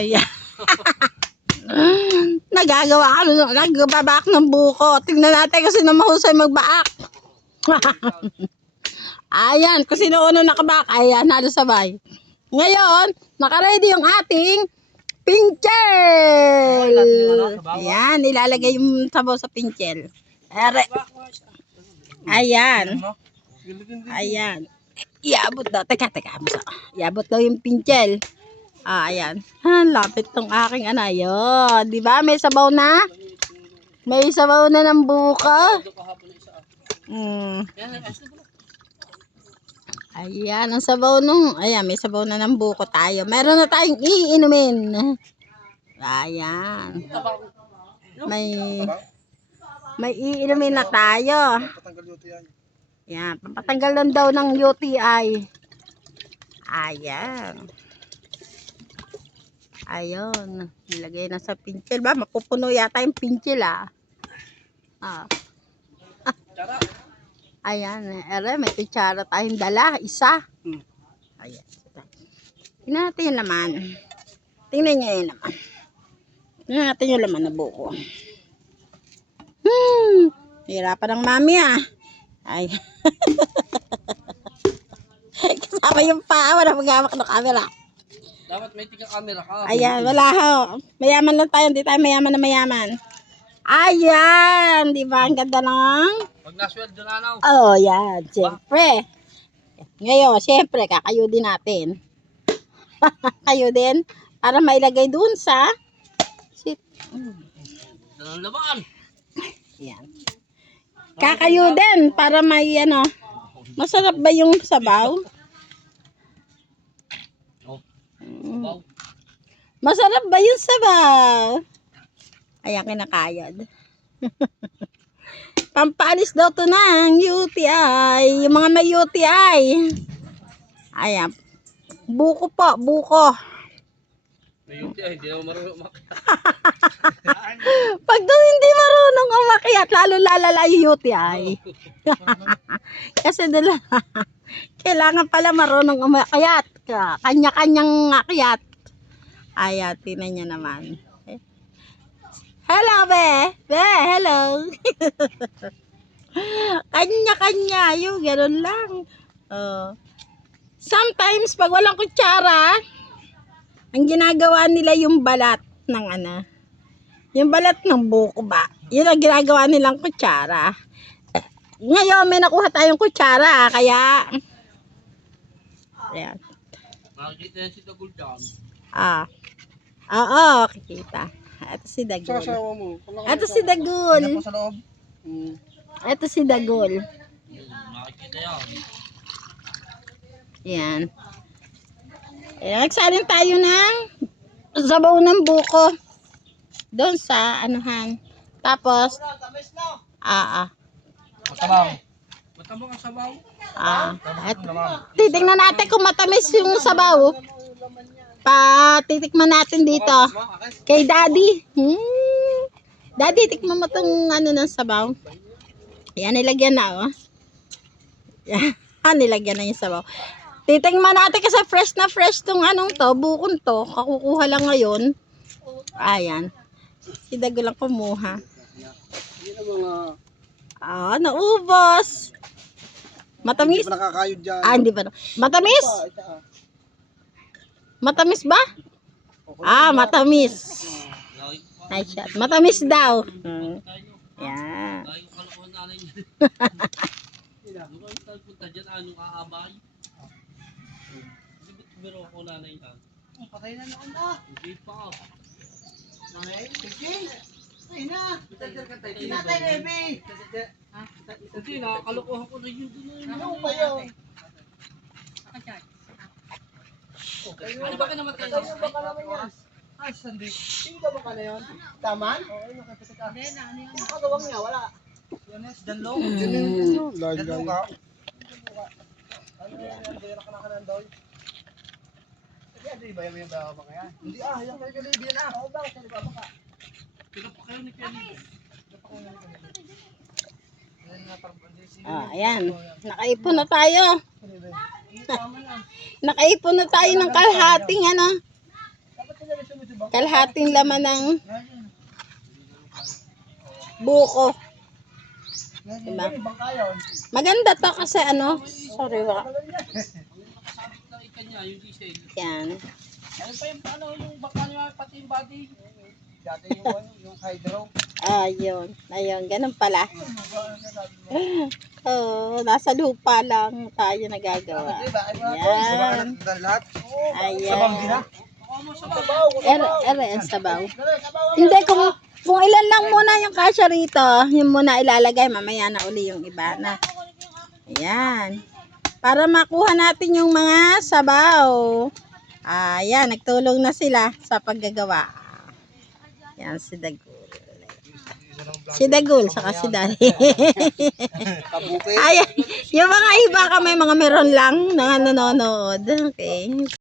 Ayan. Nagagawa ka, nagbabaak ng buko. Tingnan natin kung sino mahusay magbaak. Ayan, kung sino uno nakabak, ayan, halo sabay. Ngayon, nakaready yung ating pinchel. Ayan, ilalagay yung sabaw sa pinchel. Ayan. Ayan. Iabot daw. Teka, teka. Iabot daw yung pinchel. Ah, ayan. Ha, lapit tong aking ano. Ayun. Di ba? May sabaw na? May sabaw na ng buka. Mm. Ayan, ang sabaw nung, ayan, may sabaw na ng buko tayo. Meron na tayong iinumin. Ayan. May, may iinumin na tayo. Yan, papatanggal lang daw ng UTI. Ayan. Ayun. Nilagay na sa pinchil ba? Mapupuno yata yung pinchil ah. Ah. Ayan. Ere, may kutsara tayong dala. Isa. Hmm. Ayan. Tingnan natin yung laman. Tingnan nyo yung laman. Tingnan natin yung laman na buko. Hmm. Hirapan ng mami ah. Ay. Kasama yung paa. Wala maghawak ng camera. Dapat may tika camera ka. Ayan, wala ho. Mayaman lang tayo. Hindi tayo mayaman na mayaman. Ayan. Di ba? Ang ganda ng... Pag nasweldo na now. Oh, yan. Siyempre. Ngayon, siyempre, kakayo din natin. kayo din. Para mailagay dun sa... Sit. Ito ang laban. Yan. Kakayo din para may ano. Masarap ba yung sabaw? Oh. Mm. Wow. Masarap ba yung sabaw? Ayan, kinakayod. Pampalis daw to ng UTI. Yung mga may UTI. Ayan. Buko po, buko. May tiya, hindi naman marunong umakyat. Pag daw hindi marunong umakyat, lalo lalala yung UTI. Kasi dala, kailangan pala marunong umakyat. Ka- Kanya-kanyang akyat. Ayan, tinan niya naman. Hello, be. Be, hello. Kanya-kanya, yung ganun lang. Oh. Sometimes, pag walang kutsara, ang ginagawa nila yung balat ng ano, yung balat ng buko ba? Yun ang ginagawa nilang kutsara. Ngayon, may nakuha tayong kutsara, kaya... Ayan. Nakikita yan si dyan. Ah. Oo, kikita. Ito si Dagol. Sasawa mo. Ito si Dagol. sa loob. Hmm. Ito si Dagol. Nakikita yan. Yan. Eh, nagsalin tayo ng sabaw ng buko. Doon sa anuhan. Tapos, ah, ah, Matabang. Matabang ang sabaw. ah. At, titingnan natin kung matamis yung sabaw. Pa, titikman natin dito. Kay Daddy. Hmm. Daddy, tikman mo tong ano ng sabaw. Yan, nilagyan na, oh. Yan, nilagyan na yung sabaw. Titingnan natin kasi fresh na fresh tong anong to, bukon to. Kakukuha lang ngayon. Ayan. Si Dago lang kumuha. Ah, naubos. Matamis? Hindi pa nakakayod dyan. Ah, hindi ba? na- Matamis? Matamis ba? Ah, matamis. Nice shot. Matamis daw. Hmm. Niya? Patay na noon na. Hindi pa. Nanay, sige. Ay na. Tinatay, baby. Hindi, nakakalokohan ko na yun. Ano ba yun? Ano ba ka naman kayo? Ano ba ka naman yan? Ay, sandi. Ka ba ka na yun? Taman? Oo, ano ka ka? Hindi na, ano yun? Ano kagawang niya? Wala. Yan is danlong. Danlong ka. Ano yan? Hindi na kanakanan daw. Hindi, hindi ba yung bawa ba kaya? Hindi ah, yung kay Kalibi na. Oo, bakit ka? Sino pa kayo ni? Yan parang hindi si Ah, ayan. Nakaipon na tayo. Nakaipon na tayo ng kalhating ano. Kalahating laman ng buko. Diba? Maganda to kasi ano, sorry ba? Yan. Ano pa yung ano, yung baka niya, pati yung body. Dati yung ano, yung hydro. Ayun. Ayun, ganun pala. Oo, nasa lupa lang tayo nagagawa. Diba? Yan. lahat. Ayan. Sabaw. Er, er, er, sabaw. Hindi, kung, kung ilan lang muna yung kasya rito, yung muna ilalagay, mamaya na uli yung iba na. Ayan. Para makuha natin yung mga sabaw. Ayan, nagtulong na sila sa paggagawa. Yan, si Dagul. Si Dagul, saka si. Kabuki. Ayan, yung mga iba kami, mga meron lang na nanonood. Okay.